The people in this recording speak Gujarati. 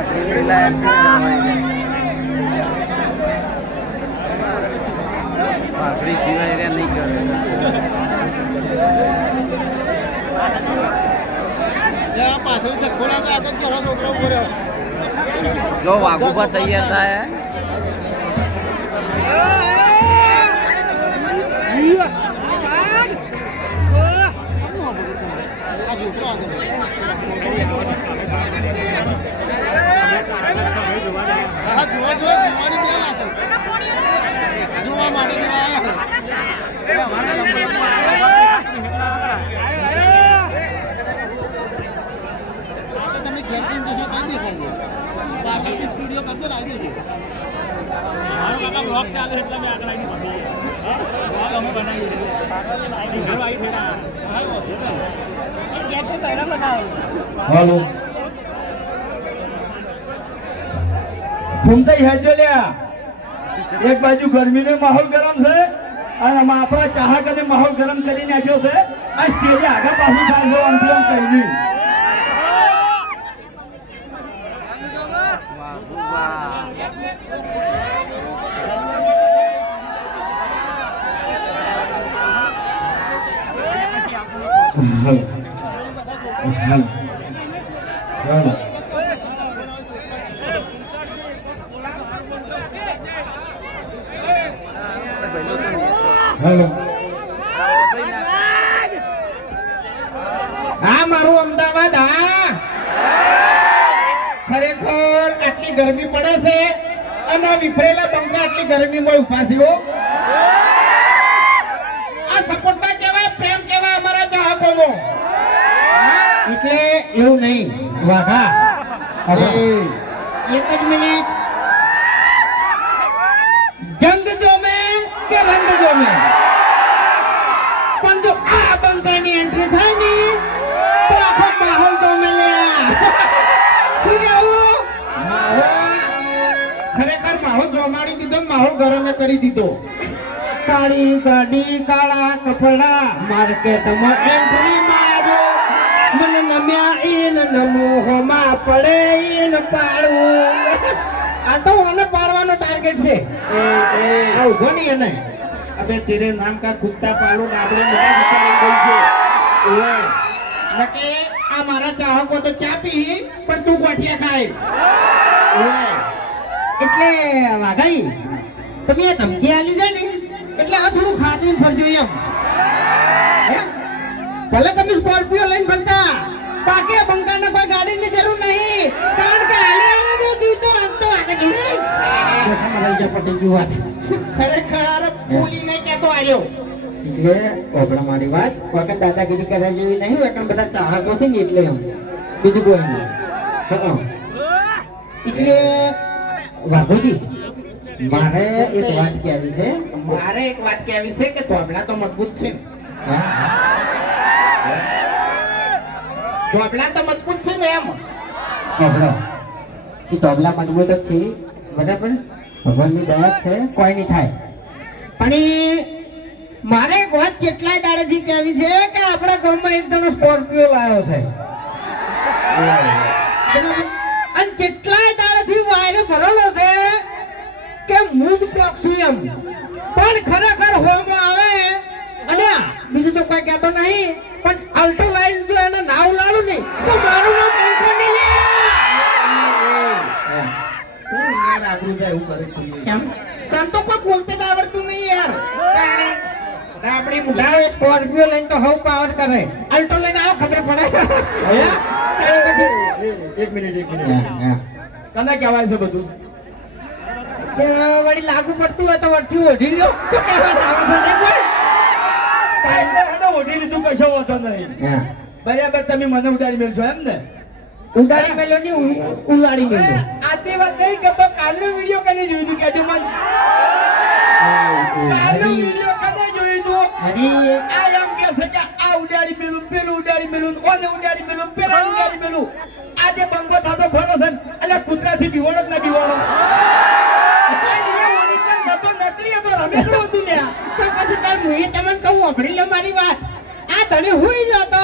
ટીવી પાછળી ધક્કો ના થાય આગળ ચલો છોકરા ઉપર જો તૈયાર આ છોકરો આગળ જઈને જોશો બહારથી સ્ટુડિયો કરતો ને આવી દેજો. મારો કાકા બ્લોગ ચાલે એટલે મેં આગળ આવીને હા? અમે બનાવી ઘર આવી થોડા હા વાંધો નહીં. ગેટ પહેલા બનાવો. હાલો. ઘૂમતા હેડજો લ્યા. એક બાજુ ગરમીનો માહોલ ગરમ છે અને આપણા ચાહક અને માહોલ ગરમ કરી નાખ્યો છે. આ સ્ટેજે આગળ પાછું થાય છે આમ કરી હા, મારું અમદાવાદ, હા. ખરેખર આટલી ગરમી પડે છે અને વિફરેલા બંકા આટલી ગરમીમાં ઊભા છે એટલે એવું નહીં. વાઘા. એક જ મિનિટ. જંગ જોમે કે રંગ જોમે? પણ જો આ બંકાની એન્ટ્રી થાય ને તો આખો માહોલ જોમે લે. શું કેવું ખરેખર માહોલ જોમાડી દીધો માહોલ ગરમે કરી દીધો. કાળી ગાડી કાળા કપડા માર્કેટમાં એન્ટ્રી મારો ઈન નમોહમાં પડે ઈન પાડવું. આ તો ઓને પાડવાનો ટાર્ગેટ છે. આ ઊભો નહીં એને. અબે તેરે નામ કા કુત્તા પાલો આપણે મોટા વિચારી ગઈ છે. ઓએ નકે આ મારા ચાહકો તો ચા પી પણ તું ગોઠિયા ખાય. ઓએ એટલે વાઘાઈ તમે ધમકી આલી છે ને એટલે આ થોડું ખાચું ફરજો એમ. હે? ભલે તમે સ્કોર્પિયો લઈને બાકી બંકાને કોઈ ગાડીની જરૂર નહીં. કારણ કે હાલે હાલે જીવ તો આપતો આગળ પટેલ વાત ખરેખર બોલીને કેતો આવ્યો એટલે ઓપડા મારી વાત વખત દાદાગીરી કરવા જેવી નહીં વખત બધા ચાહકો છે ને એટલે એમ. બીજું કોઈ નહીં. એટલે વાઘુજી મારે એક વાત કહેવી છે. મારે એક વાત કહેવી છે કે ધોબલા તો મજબૂત છે. ધોબલા તો મજબૂત છે ને એમ. ઢોબલો એ ઢોબલા મજબૂત જ છે. બરાબર? ભગવાનની દયા છે. કોઈ નહીં થાય. પણ મારે એક વાત કેટલાય દાડેથી કહેવી છે કે આપણા ગામમાં એકદમ સ્કોર્પિયો લાવ્યો છે? અને કેટલાય દાડેથી વાયરો ભરેલો છે કે હું જ પક્ષું એમ પણ ખરેખર હોમાં કેમ? તને તો કોઈ બોલતે જ આવડતું નહીં યાર. આપણી મુઢા સ્કોર્પિયો લઈને તો હવ પાવર કરે. અલ્ટો લઈને આવો ખબર પડે. એક મિનિટ એક મિનિટ. કને કહેવાય છે બધું? વળી લાગુ પડતું હોય તો વળથી ઓઢી લ્યો. તો કહેવાય આવે છે કોઈ ઓઢી લીધું કશો વાંધો નહીં. બરાબર તમે મને ઉડાડી મેળશો એમ ને? ઉડાડી મેલો ની ઉલાડી મેલ્યો આતી વાત નહીં કે તો કાલનો વિડિયો કને જોઈ કે કહેજો મન? કાલનો વિડિયો કને જોયું હતું હરી આ એમ કે છે કે આ ઉડાડી મેલું પેલું ઉડાડી મેલું ઓને ઉડાડી મેલું પેલા ઉડાડી મેલું. આ જે બંગો થતો ફરો છે એટલે કૂતરાથી બીવાડો જ ના બીવાડો. તો તમને કહું અભડી લે મારી વાત. આ તને હુઈ જતો